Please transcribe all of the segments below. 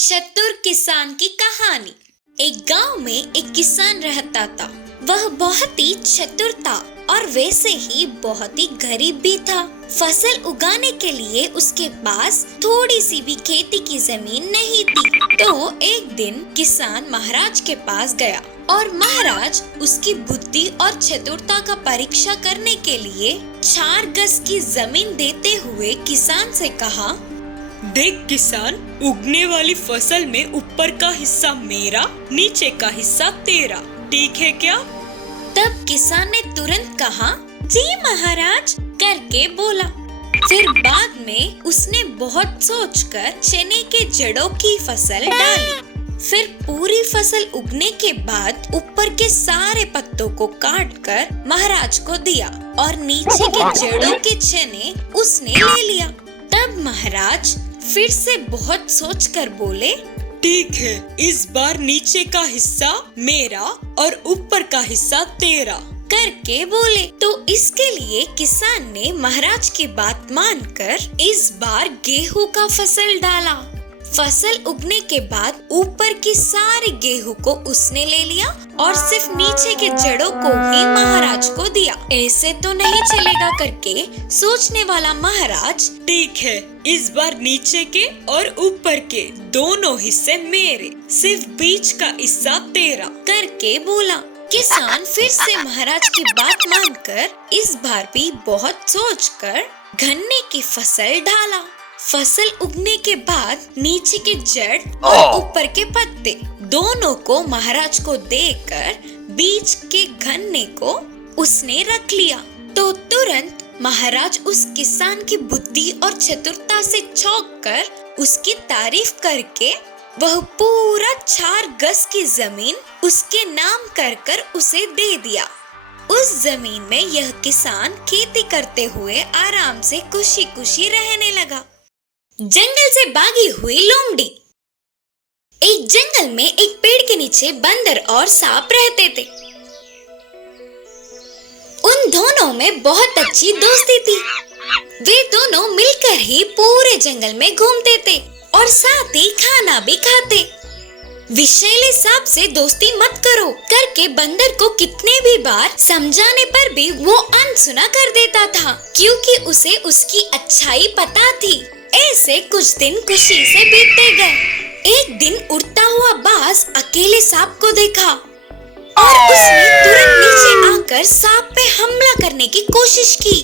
चतुर किसान की कहानी। एक गांव में एक किसान रहता था। वह बहुत ही चतुर था और वैसे ही बहुत ही गरीब भी था। फसल उगाने के लिए उसके पास थोड़ी सी भी खेती की जमीन नहीं थी। तो एक दिन किसान महाराज के पास गया और महाराज उसकी बुद्धि और चतुरता का परीक्षा करने के लिए 4 गज की जमीन देते हुए किसान से कहा, देख किसान, उगने वाली फसल में ऊपर का हिस्सा मेरा, नीचे का हिस्सा तेरा, ठीक है क्या? तब किसान ने तुरंत कहा, जी महाराज करके बोला। फिर बाद में उसने बहुत सोचकर चने के जड़ों की फसल डाली। फिर पूरी फसल उगने के बाद ऊपर के सारे पत्तों को काटकर महाराज को दिया और नीचे के जड़ों के चने उसने ले लिया। तब महाराज फिर से बहुत सोचकर बोले, ठीक है, इस बार नीचे का हिस्सा मेरा और ऊपर का हिस्सा तेरा करके बोले। तो इसके लिए किसान ने महाराज की बात मानकर इस बार गेहूं का फसल डाला। फसल उगने के बाद ऊपर की सारी गेहूं को उसने ले लिया और सिर्फ नीचे के जड़ों को ही महाराज को दिया। ऐसे तो नहीं चलेगा करके सोचने वाला महाराज, ठीक है, इस बार नीचे के और ऊपर के दोनों हिस्से मेरे, सिर्फ बीच का हिस्सा तेरा करके बोला। किसान फिर से महाराज की बात मानकर इस बार भी बहुत सोचकर गन्ने की फसल डाला। फसल उगने के बाद नीचे के जड़ और ऊपर के पत्ते दोनों को महाराज को देकर बीच के गन्ने को उसने रख लिया। तो तुरंत महाराज उस किसान की बुद्धि और चतुरता से चौंक कर उसकी तारीफ करके वह पूरा 4 गज की जमीन उसके नाम कर उसे दे दिया। उस जमीन में यह किसान खेती करते हुए आराम से खुशी खुशी रहने लगा। जंगल से भागी हुई लोमड़ी। एक जंगल में एक पेड़ के नीचे बंदर और सांप रहते थे। उन दोनों में बहुत अच्छी दोस्ती थी। वे दोनों मिलकर ही पूरे जंगल में घूमते थे और साथ ही खाना भी खाते। विषैले सांप से दोस्ती मत करो करके बंदर को कितने भी बार समझाने पर भी वो अनसुना कर देता था, क्योंकि उसे उसकी अच्छाई पता थी। ऐसे कुछ दिन खुशी से बीतते गए। एक दिन उड़ता हुआ बाज अकेले सांप को देखा और उसने तुरंत नीचे आकर सांप पे हमला करने की कोशिश की।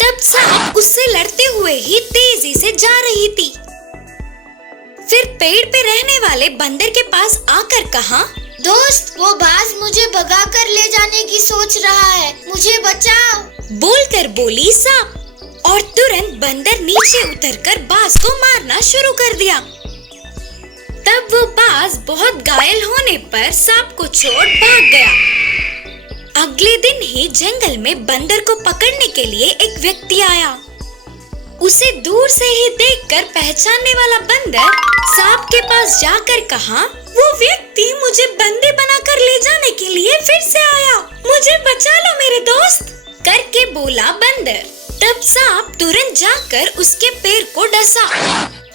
तब सांप उससे लड़ते हुए ही तेजी से जा रही थी। फिर पेड़ पे रहने वाले बंदर के पास आकर कहा, दोस्त, वो बाज मुझे भगा कर ले जाने की सोच रहा है, मुझे बचाओ। बोलकर बोली सांप और तुरंत बंदर नीचे उतरकर बाज को मारना शुरू कर दिया। तब वो बाज बहुत घायल होने पर सांप को छोड़ भाग गया। अगले दिन ही जंगल में बंदर को पकड़ने के लिए एक व्यक्ति आया। उसे दूर से ही देखकर पहचानने वाला बंदर सांप के पास जाकर कहा, वो व्यक्ति मुझे बंदी बनाकर ले जाने के लिए फिर से आया, मुझे बचा लो मेरे दोस्त करके बोला बंदर। तब सांप तुरंत जाकर उसके पैर को डसा।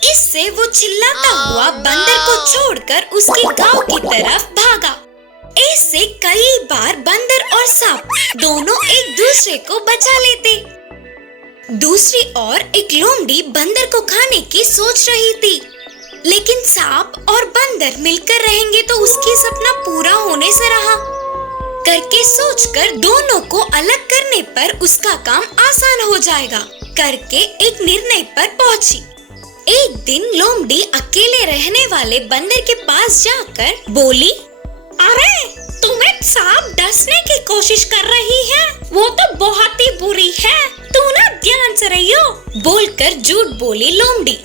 इससे वो चिल्लाता हुआ बंदर को छोड़कर उसके गांव की तरफ भागा। ऐसे कई बार बंदर और सांप दोनों एक दूसरे को बचा लेते। दूसरी ओर एक लोमड़ी बंदर को खाने की सोच रही थी, लेकिन सांप और बंदर मिलकर रहेंगे तो उसकी सपना पूरा होने से रहा करके सोचकर दोनों को अलग करने पर उसका काम आसान हो जाएगा करके एक निर्णय पर पहुंची। एक दिन लोमड़ी अकेले रहने वाले बंदर के पास जाकर बोली, अरे तुम्हें सांप डसने की कोशिश कर रही है, वो तो बहुत ही बुरी है, तू ना ध्यान से रहियो बोलकर झूठ बोली लोमड़ी।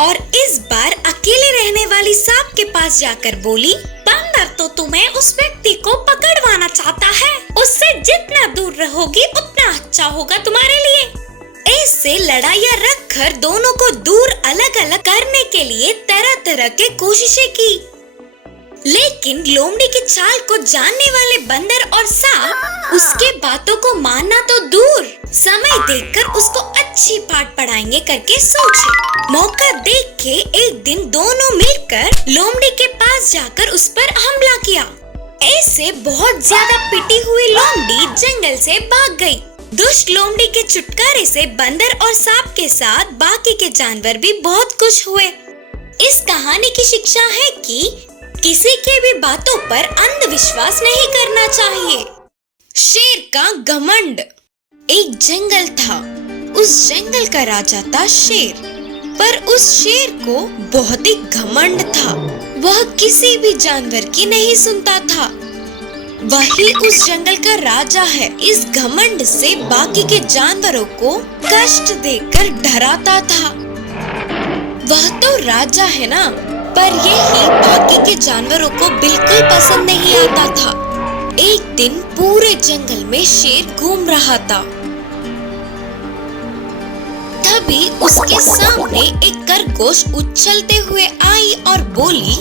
और इस बार अकेले रहने वाली सांप के पास जाकर बोली, बंदर तो तुम्हें उस व्यक्ति को पकड़वाना चाहता है, उससे जितना दूर रहोगी उतना अच्छा होगा तुम्हारे लिए। ऐसे लड़ाइयाँ रखकर दोनों को दूर अलग अलग करने के लिए तरह तरह के कोशिशें की, लेकिन लोमड़ी की चाल को जानने वाले बंदर और सांप उसके बातों को मानना तो दूर, समय देखकर उसको अच्छी पाठ पढ़ाएंगे करके सोचे। मौका देख के एक दिन दोनों मिलकर लोमड़ी के पास जाकर उस पर हमला किया। ऐसे बहुत ज्यादा पिटी हुई लोमड़ी जंगल से भाग गई। दुष्ट लोमड़ी के छुटकारे से बंदर और सांप के साथ बाकी के जानवर भी बहुत खुश हुए। इस कहानी की शिक्षा है कि किसी के भी बातों पर अंधविश्वास नहीं करना चाहिए। शेर का घमंड। एक जंगल था, उस जंगल का राजा था शेर, पर उस शेर को बहुत ही घमंड था। वह किसी भी जानवर की नहीं सुनता था। वही उस जंगल का राजा है। इस घमंड से बाकी के जानवरों को कष्ट देकर डराता था। वह तो राजा है ना, पर यही बाकी के जानवरों को बिल्कुल पसंद नहीं आता था। एक दिन पूरे जंगल में शेर घूम रहा था। तभी उसके सामने एक खरगोश उछलते हुए आई और बोली,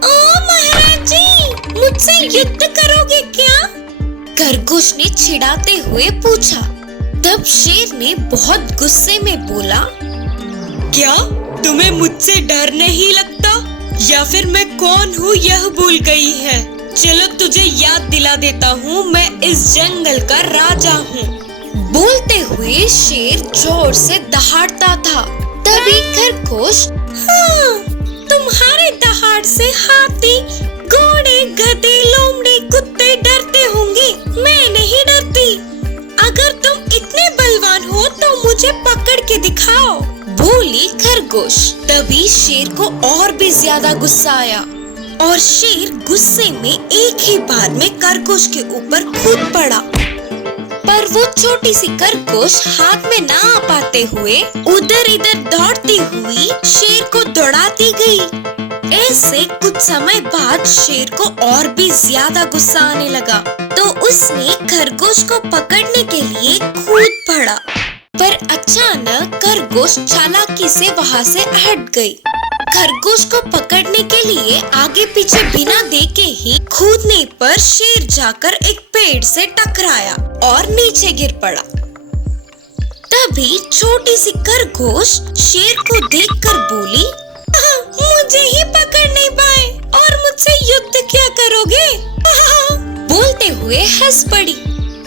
ओ महाराज जी, मुझसे युद्ध करोगे क्या? खरगोश ने चिढ़ाते हुए पूछा। तब शेर ने बहुत गुस्से में बोला, क्या तुम्हें मुझसे डर नहीं लगता, या फिर मैं कौन हूँ यह भूल गई है? चलो तुझे याद दिला देता हूँ, मैं इस जंगल का राजा हूँ। बोलते हुए शेर जोर से दहाड़ता था। तभी खरगोश, हाँ, तुम्हारे दहाड़ से हाथी, घोड़े, गधे, लोमड़ी, कुत्ते डरते होंगे, मैं नहीं डरती। अगर तुम इतने बलवान हो तो मुझे पकड़ के दिखाओ, बोली खरगोश। तभी शेर को और भी ज्यादा गुस्सा आया और शेर गुस्से में एक ही बार में खरगोश के ऊपर कूद पड़ा। पर वो छोटी सी खरगोश हाथ में ना आ पाते हुए उधर इधर दौड़ती हुई शेर को दौड़ाती गई। ऐसे कुछ समय बाद शेर को और भी ज्यादा गुस्सा आने लगा, तो उसने खरगोश को पकड़ने के लिए कूद पड़ा। पर अचानक खरगोश चालाकी से वहाँ से हट गई। खरगोश को पकड़ने के लिए आगे पीछे बिना देखे ही कूदने पर शेर जाकर एक पेड़ से टकराया और नीचे गिर पड़ा। तभी छोटी सी खरगोश शेर को देखकर बोली, मुझे ही पकड़ नहीं पाए और मुझसे युद्ध क्या करोगे? बोलते हुए हंस पड़ी।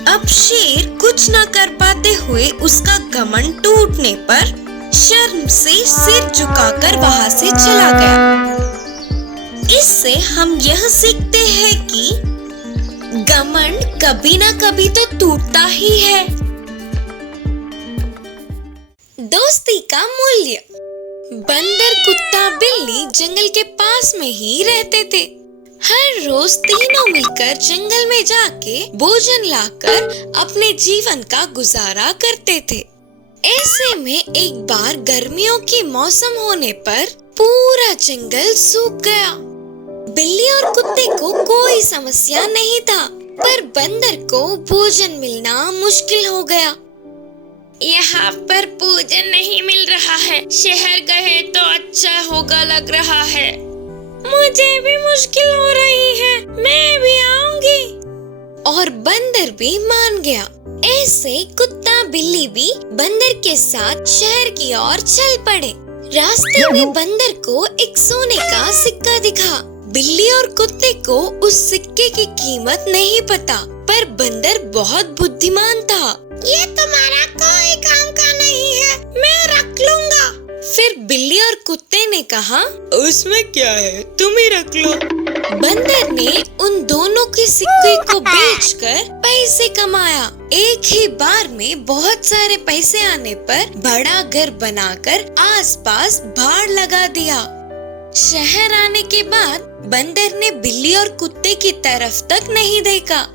अब शेर कुछ न कर पाते हुए उसका घमंड टूटने पर शर्म से सिर झुकाकर वहाँ से चला गया। इससे हम यह सीखते हैं कि घमंड कभी न कभी तो टूटता ही है। दोस्ती का मूल्य। बंदर, कुत्ता, बिल्ली जंगल के पास में ही रहते थे। हर रोज तीनों मिलकर जंगल में जाके भोजन लाकर अपने जीवन का गुजारा करते थे। ऐसे में एक बार गर्मियों की मौसम होने पर पूरा जंगल सूख गया। बिल्ली और कुत्ते को कोई समस्या नहीं था, पर बंदर को भोजन मिलना मुश्किल हो गया। यहाँ पर भोजन नहीं मिल रहा है, शहर गए तो अच्छा होगा लग रहा है। मुझे भी मुश्किल हो रही है, मैं भी आऊंगी। और बंदर भी मान गया। ऐसे कुत्ता बिल्ली भी बंदर के साथ शहर की ओर चल पड़े। रास्ते में बंदर को एक सोने का सिक्का दिखा। बिल्ली और कुत्ते को उस सिक्के की कीमत नहीं पता, पर बंदर बहुत बुद्धिमान था। ये तुम्हारा कोई काम का नहीं है, मैं रख लूंगा। फिर बिल्ली और कुत्ते ने कहा, उसमें क्या है, तुम ही रख लो। बंदर ने उन दोनों के सिक्के को बेचकर पैसे कमाया। एक ही बार में बहुत सारे पैसे आने पर बड़ा घर बनाकर आसपास बाड़ लगा दिया। शहर आने के बाद बंदर ने बिल्ली और कुत्ते की तरफ तक नहीं देखा।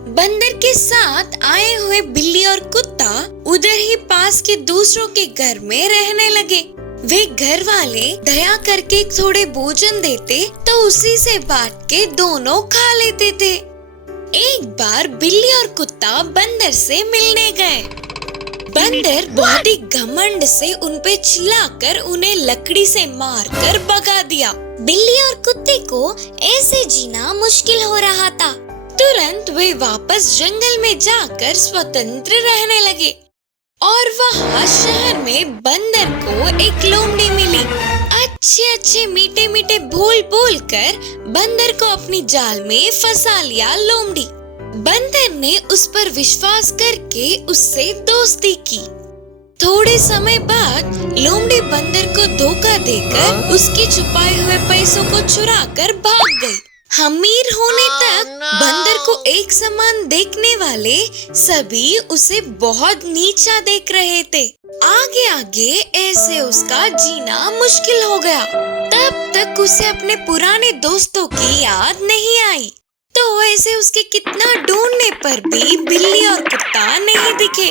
बंदर के साथ आए हुए बिल्ली और कुत्ता उधर ही पास के दूसरों के घर में रहने लगे। वे घर वाले दया करके थोड़े भोजन देते तो उसी से बांट के दोनों खा लेते थे। एक बार बिल्ली और कुत्ता बंदर से मिलने गए। बंदर बहुत ही घमंड से उनपे चिल्लाकर उन्हें लकड़ी से मारकर भगा दिया। बिल्ली और कुत्ते को ऐसे जीना मुश्किल हो रहा था, तुरंत वे वापस जंगल में जाकर स्वतंत्र रहने लगे और वहाँ शहर में बंदर को एक लोमड़ी मिली। अच्छे मीठे मीठे बोल बोल कर बंदर को अपनी जाल में फंसा लिया लोमड़ी। बंदर ने उस पर विश्वास करके उससे दोस्ती की। थोड़े समय बाद लोमड़ी बंदर को धोखा देकर उसके छुपाए हुए पैसों को चुराकर भाग गई। अमीर होने तक बंदर को एक समान देखने वाले सभी उसे बहुत नीचा देख रहे थे। आगे आगे ऐसे उसका जीना मुश्किल हो गया। तब तक उसे अपने पुराने दोस्तों की याद नहीं आई, तो ऐसे उसके कितना ढूंढने पर भी बिल्ली और कुत्ता नहीं दिखे।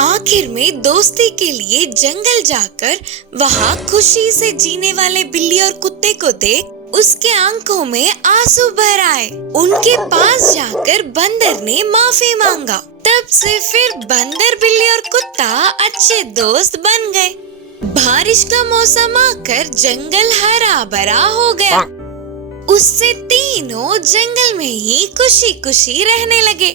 आखिर में दोस्ती के लिए जंगल जाकर वहाँ खुशी से जीने वाले बिल्ली और कुत्ते को देख उसके आंखों में आंसू भर आए। उनके पास जाकर बंदर ने माफी मांगा। तब से फिर बंदर, बिल्ली और कुत्ता अच्छे दोस्त बन गए। बारिश का मौसम आकर जंगल हरा भरा हो गया। उससे तीनों जंगल में ही खुशी खुशी रहने लगे।